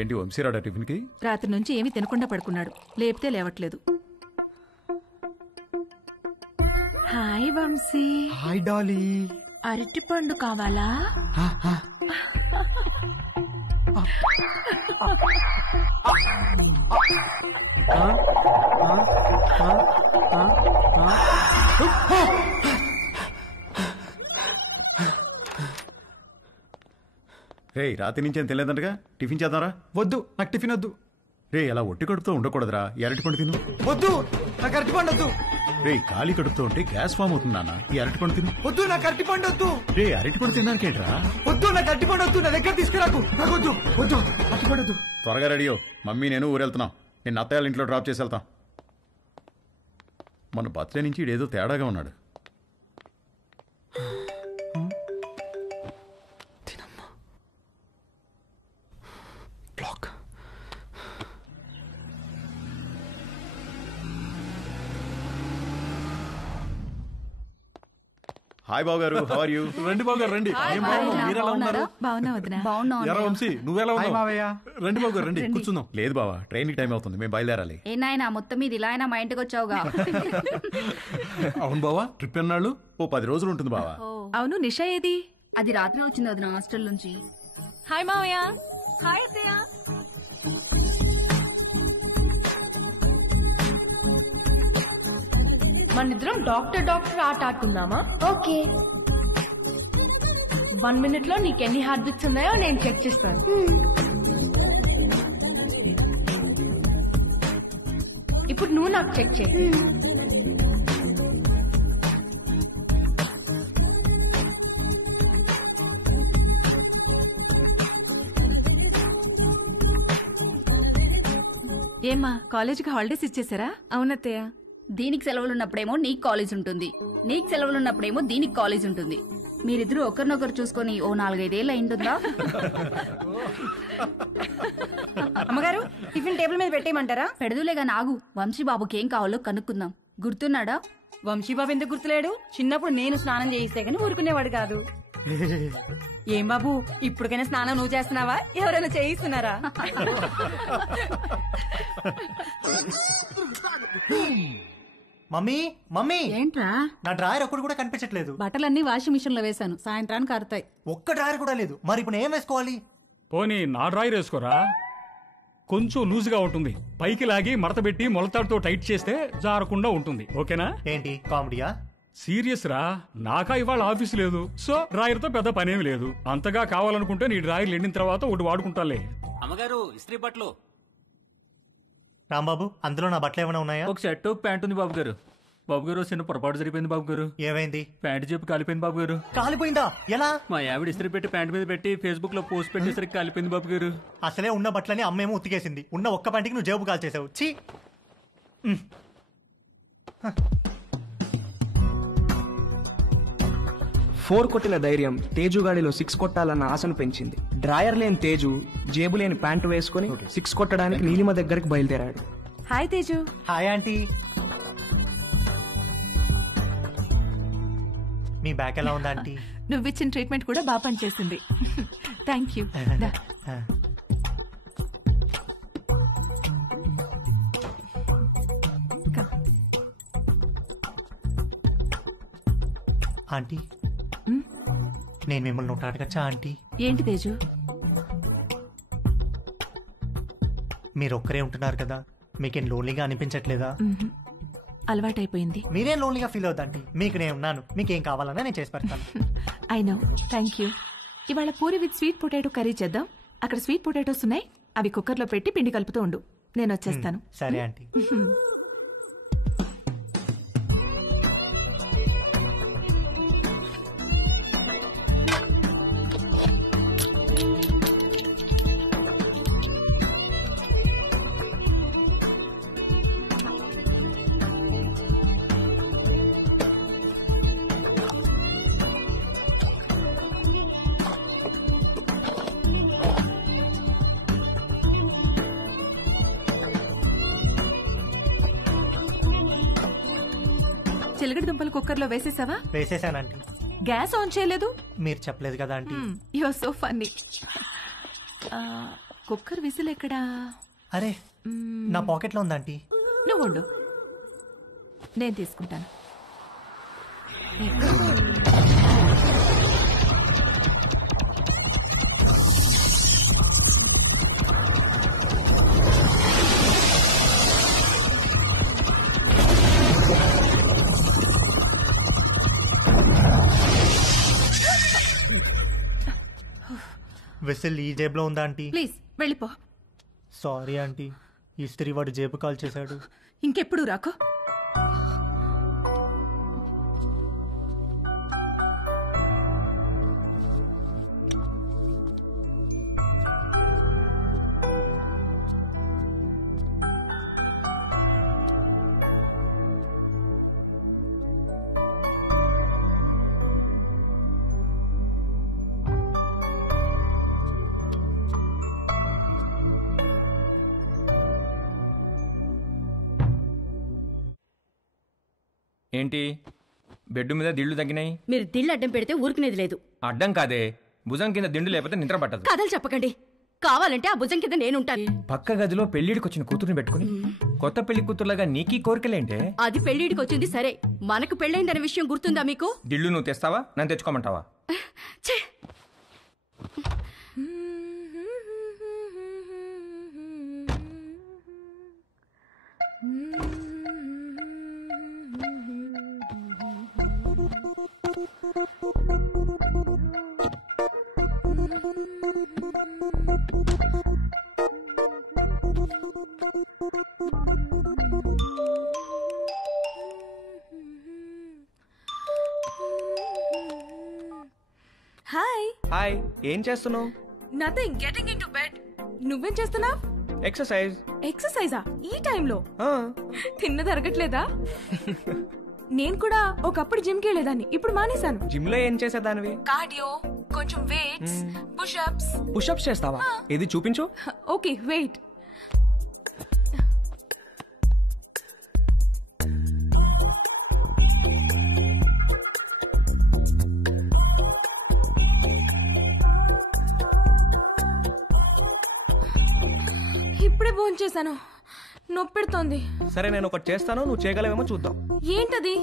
ఏంటి వంశీరాడా టిఫిన్కి? రాత్రి నుంచి ఏమీ తినకుండా పడుకున్నాడు, లేపితే లేవట్లేదు. హాయ్ వంశీ. Hi Dolly. అరటి పండు కావాలా? రే రాత్రి నుంచి ఏం తెలియదంటగా, టిఫిన్ చేద్దాంరా. వద్దు, నాకు టిఫిన్ వద్దు. రే అలా ఒట్టి కడుపుతో ఉండకూడదురా, ఈ అరటిపండు తిను. వద్దు, నాకు అరటిపండు వద్దు. రే ఖాళీ కడుపుతో ఉంటే గ్యాస్ ఫామ్ అవుతుంది నాన్న, ఈ అరటిపండు తిను. వద్దు, నాకు అరటిపండు వద్దు. రే అరటిపండు తినడానికేంట్రా? వద్దు, నాకు అరటిపండు వద్దు, నా దగ్గర తీసుకురాకు. నాకు వద్దు, వద్దు, అరటిపండు వద్దు. త్వరగా రెడీయో, మమ్మీ నేను ఊరెళ్తున్నాం. నేను అత్తయ్య ఇంట్లో డ్రాప్ చేసి వెళ్తాం. మన బర్త్డే నుంచి ఇడేదో తేడాగా ఉన్నాడు. హాయ్ బాబు గారు, హౌ ఆర్ యు? రండి బాబు గారు రండి. ఏం బాగున్నావు, మీరు ఎలా ఉన్నారు? బాగున్నా వదినా. ఎరా వంశీ, నువ్వెలా ఉన్నావు? రండి బాబు గారు రండి, కూర్చుందాం. లేదు బావా, ట్రైన్కి టైం అవుతుంది, మేము బయలుదేరాలి. ఏ నాయనా మొత్తం మీద ఇలా అయినా మా ఇంటికి వచ్చావుగా? అవును బావా, ట్రిప్ ఎన్నాళ్ళు? ఓ 10 రోజులు ఉంటుంది బావా. అవును, నిషా ఏది? అది రాత్రి వచ్చింది వదిన హాస్టల్ నుంచి. హాయ్ మావయ్య. హాయ్ అత్తయ్య. మనిద్దరం డాక్టర్ ఆట ఆడుకుందామా? ఓకే. 1 minute లో నీకెన్ని హార్ట్ బీట్స్ ఉన్నాయో నేను చెక్ చేస్తాను. ఇప్పుడు నువ్వు నాకు చెక్ చేయి. ఏమ్మా, కాలేజీకి హాలిడేస్ ఇచ్చేసారా? అవునత్తయ్య. దీనికి సెలవులు ఉన్నప్పుడేమో నీకు కాలేజ్ ఉంటుంది, నీకు సెలవులు ఉన్నప్పుడేమో దీనికి కాలేజ్ ఉంటుంది. మీరిద్దరూ ఒకరినొకరు చూసుకొని ఓ 4-5 ఏళ్ళు అయింటుందా? అమ్మగారు, టిఫిన్ టేబుల్ మీద పెట్టేయమంటారా? పెడదులేగా నాగు, వంశీబాబుకి ఏం కావాలో కనుక్కుందాం. గుర్తున్నాడా? వంశీబాబు ఎందుకు గుర్తులేడు? చిన్నప్పుడు నేను స్నానం చేయిస్తే గానీ ఊరుకునేవాడు కాదు. ఏం బాబు, ఇప్పటికైనా స్నానం నువ్వు చేస్తున్నావా, ఎవరైనా చేయిస్తున్నారా? మమ్మీ మమ్మీ, ఏంట్రా? నా డ్రాయర్ ఒక్కడు కూడా కనిపించట్లేదు. బట్టలన్నీ వాషింగ్ మిషన్ లో వేశాను, సాయంత్రానికి ఆరుతాయి. ఒక్క డ్రాయర్ కూడా లేదు. మరి ఇప్పుడు ఏం వేసుకోవాలి? పోనీ నా డ్రాయర్ వేసుకోరా, కొంచెం లూజ్గా ఉంటుంది. పైకి లాగి మడత పెట్టి మొలతాడుతో టైట్ చేస్తే జారకుండా ఉంటుంది. ఓకేనా? ఏంటి కామెడీయా? సీరియస్ రా, నాకా ఇవాళ ఆఫీస్ లేదు, సో డ్రాయర్ తో పెద్ద పనేమి లేదు. అంతగా కావాలనుకుంటే నీ డ్రాయర్ ఎండిన తర్వాత ఒకటి వాడుకుంటాలే. అమ్మగారు, ఇస్త్రీ బట్టలు. రాంబాబు, అందులో నా బట్టలు ఏమైనా ఉన్నాయా? ఒక షర్ట్ ఒక ప్యాంట్ ఉంది బాబు గారు. బాబు గారు, చిన్న పొరపాటు జరిగిపోయింది బాబు గారు. ఏమైంది? ప్యాంట్ చెప్పి కాలిపోయింది బాబు గారు. కాలిపోయిందా? ఎలా? మా ఆవిడ ఇస్త్రీ పెట్టి ప్యాంట్ మీద పెట్టి ఫేస్బుక్ లో పోస్ట్ పెట్టేసరికి కాలిపోయింది బాబు గారు. అసలే ఉన్న బట్టలని అమ్మేమో ఉతికేసింది. ఉన్న ఒక్క ప్యాంటుకి నువ్వు జేబు కాల్ చేసావు. ఛీ! 4 కొట్టిన ధైర్యం తేజుగాడిలో 6 కొట్టాలన్న ఆశను పెంచింది. డ్రాయర్ లేని తేజు జేబు లేని ప్యాంటు వేసుకుని 6 కొట్టడానికి నీలిమ దగ్గరికి బయలుదేరాడు. హాయ్ తేజు. Hi aunty. మీ బ్యాక్ ఎలా ఉంది ఆంటీ? నువ్విచ్చిన ట్రీట్మెంట్ కూడా బాగా పనిచేసింది. Thank you. ఆంటీ, నేను మిమ్మల్ని ఒకటి అడగచ్చా ఆంటీ? ఏంటి తేజు? మీరు ఒక్కరే ఉంటున్నారు కదా, మీకేం లోన్లీగా అనిపించట్లేదా? అలవాటైపోయింది. మీరేం లోన్లీగా ఫీల్ అవుతాంటీ, మీకు నేను ఉన్నాను. మీకేం కావాలన్నా నేను చేసి పెడతాను. I know, thank you. ఇవాళ puri with sweet potato curry చేద్దాం. అక్కడ స్వీట్ పొటాటోస్ ఉన్నాయి, అవి కుక్కర్లో పెట్టి పిండి కలుపుతూ ఉండు, నేను వచ్చేస్తాను. సరే ఆంటీ. చిలకడ దుంపలు కుక్కర్లో వేసేసావా? వేసేసానంటీ. గ్యాస్ ఆన్ చేయలేదు? మీరు చెప్పలేదు కదా aunty. You are so funny. Cooker whistle ఎక్కడా? అరే నా పాకెట్లో ఉందా ఆంటీ? నువ్వు ఉండు, నేను తీసుకుంటాను. విసిల్ ఈ జేబులో ఉందా ఆంటీ? ప్లీజ్ వెళ్ళిపో. సారీ ఆంటీ, ఇస్త్రీ వాడు జేబు కాల్ చేశాడు. ఇంకెప్పుడు రాకో. ఏంటి బెడ్ మీద దిళ్ళు తగ్గినాయి? మీరు దిళ్ళు అడ్డం పెడితే ఊరుకునేది లేదు. అడ్డం కాదే, భుజం కింద దిండు లేకపోతే నిద్ర పట్టదు. కథలు చెప్పకండి, కావాలంటే ఆ భుజం కింద నేనుంటాను. పక్క గదిలో పెళ్లిడికి వచ్చిన కూతురుని పెట్టుకుని కొత్త పెళ్లి కూతురులాగా నీకీ కోరికలేంటే? అది పెళ్లిడికి వచ్చింది సరే, మనకు పెళ్ళైందనే విషయం గుర్తుందా మీకు? దిళ్ళు నువ్వు తెస్తావా, నన్ను తెచ్చుకోమంటావా? ఛే! హాయ్ హాయ్, ఏం చేస్తున్నావు? Nothing, getting into bed. నువ్వేం చేస్తున్నావ్? ఎక్సర్సైజ్. ఎక్సర్సైజా ఈ టైంలో? తిన్నది అరగట్లేదా? నేను కూడా ఒకప్పుడు జిమ్ కి వెళ్ళేదాన్ని, ఇప్పుడు మానేశాను. జిమ్ లో ఏం చేసేదానివి? కార్డియో, కొంచెం వెయిట్స్, పుషప్స్. పుషప్స్ చేస్తావా? ఇది చూపించు. Okay wait. ఇప్పుడే భోంచేశాను, నొప్పెడుతోంది. సరే నేను ఒకటి చేస్తాను, నువ్వు చేయగలవేమో చూద్దాం. ఏంటది?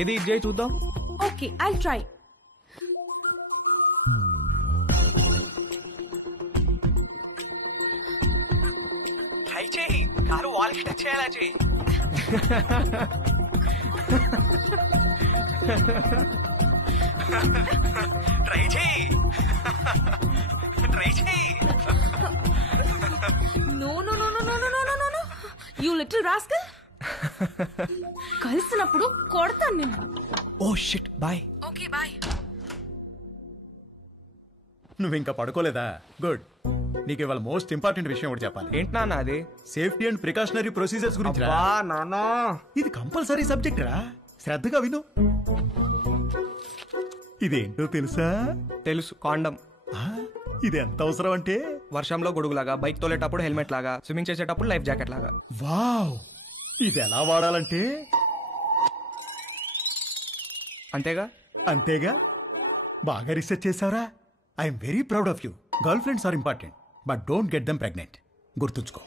ఏది ఇది చేయి చూద్దాం. Okay I try. ట్రై చేయి, కారు వాల్ కి టచ్ చేయాలా చేయి. ట్రై చేయి, ట్రై చేయి. No no no no no no no no no, you little rascal. కలిసినప్పుడు కొడతాను నేను. Oh shit, bye. Okay bye. నువ్వు ఇంకా పడుకోలేదా? గుడ్. నీకు ఇవాళ మోస్ట్ ఇంపార్టెంట్ విషయం ఒకటి చెప్పాలి. ఏంటి నాన్న అది? సేఫ్టీ అండ్ ప్రికాషనరీ ప్రొసీజర్స్ గురించి. నానా, ఇది కంపల్సరీ సబ్జెక్ట్ రా, శ్రద్ధగా విను. ఇదేంటో తెలుసా? తెలుసు, కాండం. ఇది ఎంత అవసరం అంటే, వర్షంలో గొడుగులాగా, బైక్ తోలేటప్పుడు హెల్మెట్ లాగా, స్విమ్మింగ్ చేసేటప్పుడు లైఫ్ జాకెట్ లాగా. వావ్, ఇది ఎలా వాడాలంటే అంతేగా? అంతేగా. బాగా రీసెర్చ్ చేసావురా. I'm very proud of you. Girl friends are important, but don't get them pregnant. గుర్తుంచుకో.